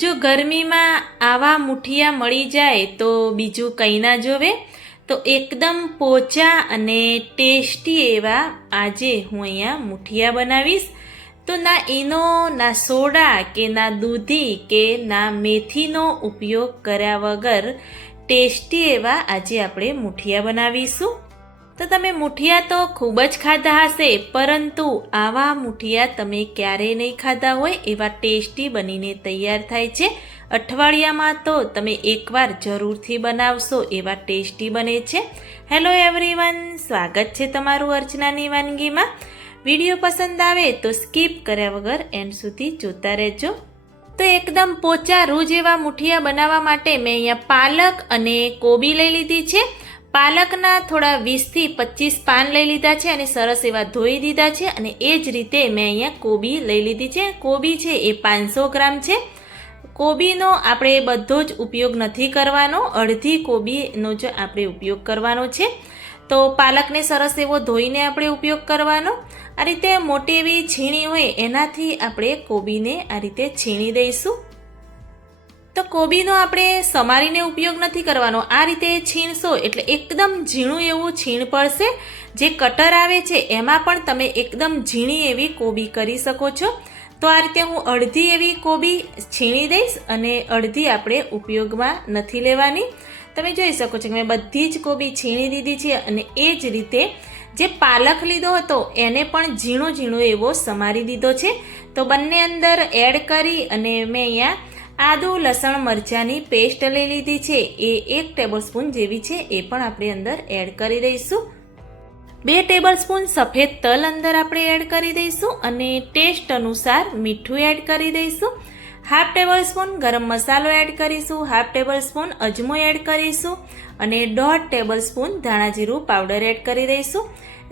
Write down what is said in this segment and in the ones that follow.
જો ગરમીમાં આવા મુઠિયા મળી જાય તો બીજું કંઈ ના જોવે. તો એકદમ પોચા અને ટેસ્ટી એવા આજે હું અહીંયા મુઠિયા બનાવીશ. તો ના ઈનો, ના સોડા કે ના દૂધી કે ના મેથીનો ઉપયોગ કર્યા વગર ટેસ્ટી એવા આજે આપણે મુઠિયા બનાવીશું. તો તમે મુઠિયા તો ખૂબ જ ખાધા હશે, પરંતુ આવા મુઠિયા તમે ક્યારેય નહીં ખાધા હોય એવા ટેસ્ટી બનીને તૈયાર થાય છે. અઠવાડિયામાં તો તમે એકવાર જરૂરથી બનાવશો એવા ટેસ્ટી બને છે. હેલો એવરીવન, સ્વાગત છે તમારું અર્ચનાની વાનગીમાં. વિડીયો પસંદ આવે તો સ્કીપ કર્યા વગર એન્ડ સુધી જોતા રહેજો. તો એકદમ પોચા રૂ જેવા મુઠિયા બનાવવા માટે મેં અહીંયા પાલક અને કોબી લઈ લીધી છે. પાલકના થોડા 20થી 25 પાન લઈ લીધા છે અને સરસ એવા ધોઈ દીધા છે. અને એ જ રીતે મેં અહીંયા કોબી લઈ લીધી છે. કોબી છે એ 500 ગ્રામ છે. કોબીનો આપણે બધો જ ઉપયોગ નથી કરવાનો, અડધી કોબીનો જ આપણે ઉપયોગ કરવાનો છે. તો પાલકને સરસ એવો ધોઈને આપણે ઉપયોગ કરવાનો. આ રીતે મોટી એવી છીણી હોય એનાથી આપણે કોબીને આ રીતે છીણી દઈશું. તો કોબીનો આપણે સમારીને ઉપયોગ નથી કરવાનો, આ રીતે છીણશો એટલે એકદમ ઝીણું એવું છીણ પડશે. જે કટર આવે છે એમાં પણ તમે એકદમ ઝીણી એવી કોબી કરી શકો છો. તો આ રીતે હું અડધી એવી કોબી છીણી દઈશ અને અડધી આપણે ઉપયોગમાં નથી લેવાની. તમે જોઈ શકો છો કે મેં બધી જ કોબી છીણી દીધી છે. અને એ જ રીતે જે પાલક લીધો હતો એને પણ ઝીણો ઝીણો એવો સમારી દીધો છે. તો બંને અંદર એડ કરી અને મેં અહીંયા આદુ લસણ મરચાંની પેસ્ટ લઈ લીધી છે, એ 1 ટેબલસ્પૂન જેવી છે, એ પણ આપણે અંદર એડ કરી દઈશું. 2 ટેબલસ્પૂન સફેદ તલ અંદર આપણે એડ કરી દઈશું અને ટેસ્ટ અનુસાર મીઠું એડ કરી દઈશું. 1/2 ટેબલસ્પૂન ગરમ મસાલો એડ કરીશું, 1/2 ટેબલસ્પૂન અજમો એડ કરીશું અને 1/2 ટેબલસ્પૂન ધાણા જીરું પાવડર એડ કરી દઈશું.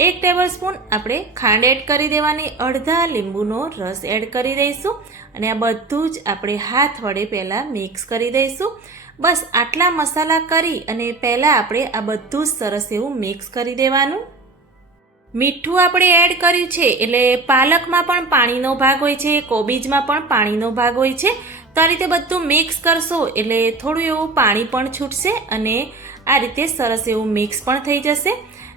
1 ટેબલસ્પૂન આપણે ખાંડ એડ કરી દેવાની, અડધા લીંબુનો રસ એડ કરી દઈશું અને આ બધું જ આપણે હાથ વડે પહેલાં મિક્સ કરી દઈશું. બસ આટલા મસાલા કરી અને પહેલાં આપણે આ બધું જ સરસ એવું મિક્સ કરી દેવાનું. મીઠું આપણે એડ કર્યું છે એટલે પાલકમાં પણ પાણીનો ભાગ હોય છે, કોબીજમાં પણ પાણીનો ભાગ હોય છે. તો આ રીતે બધું મિક્સ કરશો એટલે થોડું એવું પાણી પણ છૂટશે અને આ રીતે સરસ એવું મિક્સ પણ થઈ જશે.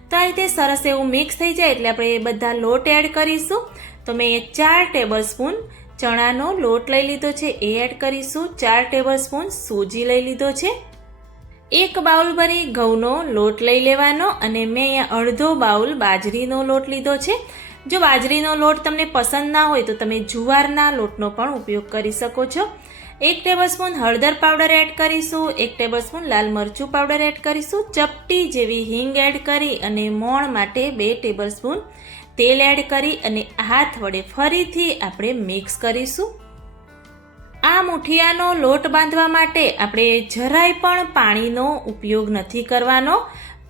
તો આ રીતે સરસ એવું મિક્સ થઈ જાય એટલે આપણે બધા લોટ એડ કરીશું. તો મેં 4 ટેબલસ્પૂન ચણાનો લોટ લઈ લીધો છે, એ એડ કરીશું. 4 ટેબલસ્પૂન સૂજી લઈ લીધો છે. 1 બાઉલ ભરી ઘઉંનો લોટ લઈ લેવાનો અને મેં અહીંયા અડધો બાઉલ બાજરીનો લોટ લીધો છે. જો બાજરીનો લોટ તમને પસંદ ના હોય તો તમે જુવારના લોટનો પણ ઉપયોગ કરી શકો છો. 1 ટેબલસ્પૂન હળદર પાવડર એડ કરીશું, 1 ટેબલસ્પૂન લાલ મરચું પાવડર એડ કરીશું, ચપટી જેવી હિંગ એડ કરી અને મોણ માટે 2 ટેબલસ્પૂન તેલ એડ કરી અને હાથ વડે ફરીથી આપણે મિક્સ કરીશું. આ મુઠિયાનો લોટ બાંધવા માટે આપણે જરાય પણ પાણીનો ઉપયોગ નથી કરવાનો.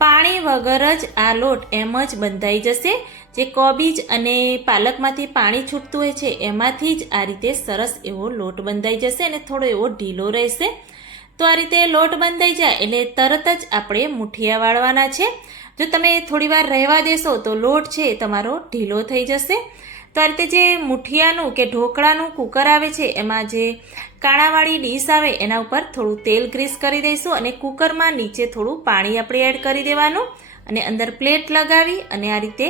પાણી વગર જ આ લોટ એમ જ બંધાઈ જશે. જે કોબીજ અને પાલકમાંથી પાણી છૂટતું હોય છે એમાંથી જ આ રીતે સરસ એવો લોટ બંધાઈ જશે અને થોડો એવો ઢીલો રહેશે. તો આ રીતે લોટ બંધાઈ જાય એટલે તરત જ આપણે મુઠિયા વાળવાના છે. જો તમે થોડી વાર રહેવા દેશો તો લોટ છે તમારો ઢીલો થઈ જશે. તો આ રીતે જે મુઠિયાનું કે ઢોકળાનું કુકર આવે છે એમાં જે કાણાવાળી ડીશ આવે એના ઉપર થોડું તેલ ગ્રીસ કરી દઈશું અને કુકરમાં નીચે થોડું પાણી આપણે એડ કરી દેવાનું અને અંદર પ્લેટ લગાવી અને આ રીતે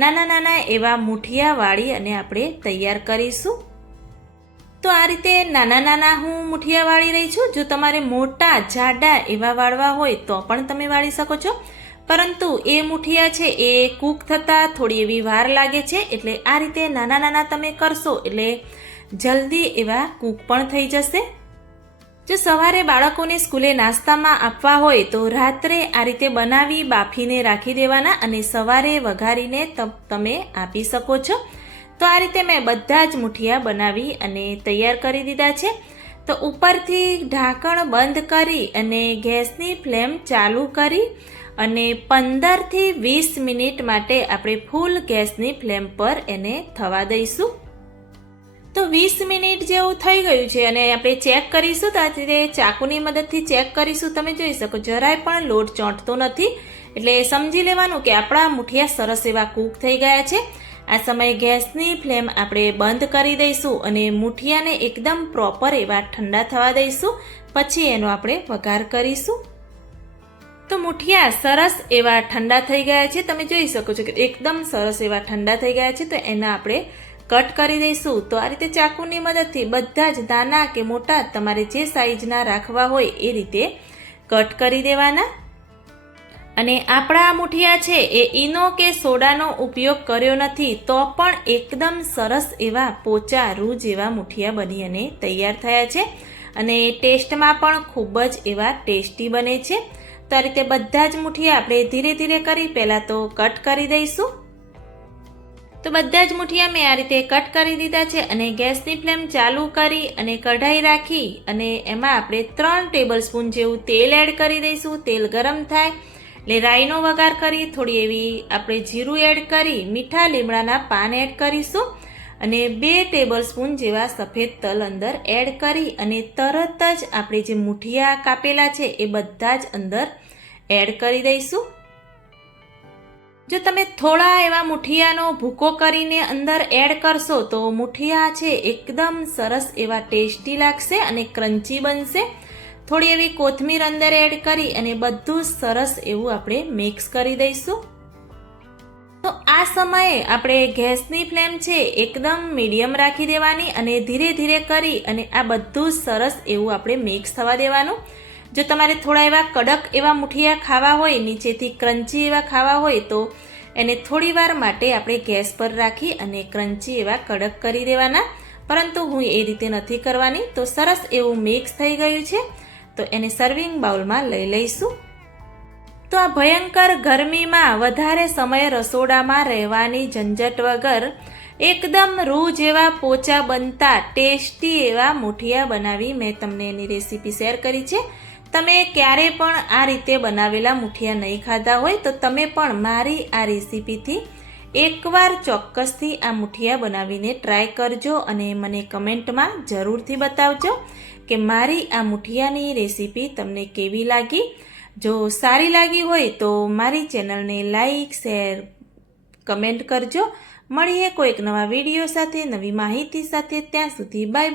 નાના નાના એવા મુઠિયા વાળી અને આપણે તૈયાર કરીશું. તો આ રીતે નાના નાના હું મુઠિયા વાળી રહી છું. જો તમારે મોટા જાડા એવા વાળવા હોય તો પણ તમે વાળી શકો છો, પરંતુ એ મુઠિયા છે એ કૂક થતાં થોડી એવી વાર લાગે છે. એટલે આ રીતે નાના નાના તમે કરશો એટલે જલ્દી એવા કૂક પણ થઈ જશે. જો સવારે બાળકોને સ્કૂલે નાસ્તામાં આપવા હોય તો રાત્રે આ રીતે બનાવી બાફીને રાખી દેવાના અને સવારે વઘારીને તમે આપી શકો છો. તો આ રીતે મેં બધા જ મુઠિયા બનાવી અને તૈયાર કરી દીધા છે. તો ઉપરથી ઢાંકણ બંધ કરી અને ગેસની ફ્લેમ ચાલુ કરી અને 15થી 20 મિનિટ માટે આપણે ફૂલ ગેસની ફ્લેમ પર એને થવા દઈશું. તો 20 મિનિટ જેવું થઈ ગયું છે અને આપણે ચેક કરીશું. તો આ રીતે ચાકુની મદદથી ચેક કરીશું. તમે જોઈ શકો જરાય પણ લોટ ચોંટતો નથી, એટલે સમજી લેવાનું કે આપણા મુઠિયા સરસ એવા કૂક થઈ ગયા છે. આ સમયે ગેસની ફ્લેમ આપણે બંધ કરી દઈશું અને મુઠિયાને એકદમ પ્રોપર એવા ઠંડા થવા દઈશું. પછી એનો આપણે વઘાર કરીશું. તો મુઠિયા સરસ એવા ઠંડા થઈ ગયા છે. તમે જોઈ શકો છો કે એકદમ સરસ એવા ઠંડા થઈ ગયા છે. તો એના આપણે કટ કરી દઈશું. તો આ રીતે ચાકુની મદદથી બધા જ નાના કે મોટા તમારે જે સાઈઝના રાખવા હોય એ રીતે કટ કરી દેવાના. અને આપણા મુઠિયા છે એ ઈનો કે સોડાનો ઉપયોગ કર્યો નથી તો પણ એકદમ સરસ એવા પોચા રૂ જેવા મુઠિયા બની અને તૈયાર થયા છે. અને ટેસ્ટમાં પણ ખૂબ જ એવા ટેસ્ટી બને છે. તો આ રીતે બધા જ મુઠિયા આપણે ધીરે ધીરે કરી પહેલાં તો કટ કરી દઈશું. તો બધા જ મુઠિયા મેં આ રીતે કટ કરી દીધા છે અને ગેસની ફ્લેમ ચાલુ કરી અને કઢાઈ રાખી અને એમાં આપણે 3 ટેબલ સ્પૂન જેવું તેલ એડ કરી દઈશું. તેલ ગરમ થાય એટલે રાઈનો વઘાર કરી, થોડી એવી આપણે જીરું એડ કરી, મીઠા લીમડાના પાન એડ કરીશું અને 2 ટેબલ સ્પૂન જેવા સફેદ તલ અંદર એડ કરી અને તરત જ આપણે જે મુઠિયા કાપેલા છે એ બધા જ અંદર એડ કરી દઈશું. જો તમે થોડા એવા મુઠિયાનો ભૂકો કરીને અંદર એડ કરશો તો મુઠિયા છે એકદમ સરસ એવા ટેસ્ટી લાગશે અને ક્રન્ચી બનશે. થોડી એવી કોથમીર અંદર એડ કરી અને બધું સરસ એવું આપણે મિક્સ કરી દઈશું. તો આ સમયે આપણે ગેસની ફ્લેમ છે એકદમ મીડિયમ રાખી દેવાની અને ધીરે ધીરે કરી અને આ બધું સરસ એવું આપણે મિક્સ થવા દેવાનું. જો તમારે થોડા એવા કડક એવા મુઠિયા ખાવા હોય, નીચેથી ક્રન્ચી એવા ખાવા હોય તો એને થોડી વાર માટે આપણે ગેસ પર રાખી અને ક્રન્ચી એવા કડક કરી દેવાના. પરંતુ હું એ રીતે નથી કરવાની. તો સરસ એવું મિક્સ થઈ ગયું છે. તો એને સર્વિંગ બાઉલમાં લઈ લઈશું. તો આ ભયંકર ગરમીમાં વધારે સમય રસોડામાં રહેવાની ઝંઝટ વગર એકદમ રૂ જેવા પોચા બનતા ટેસ્ટી એવા મુઠિયા બનાવી મેં તમને એની રેસીપી શેર કરી છે. તમે ક્યારે પણ આ રીતે બનાવેલા મુઠિયા નહીં ખાધા હોય તો તમે પણ મારી આ રેસીપીથી એકવાર ચોક્કસથી આ મુઠિયા બનાવીને ટ્રાય કરજો અને મને કમેન્ટમાં જરૂરથી બતાવજો કે મારી આ મુઠિયાની રેસીપી તમને કેવી લાગી. જો સારી લાગી હોય તો મારી ચેનલને લાઈક, શેર, કમેન્ટ કરજો. મળીએ કોઈક નવા વિડીયો સાથે, નવી માહિતી સાથે. ત્યાં સુધી બાય.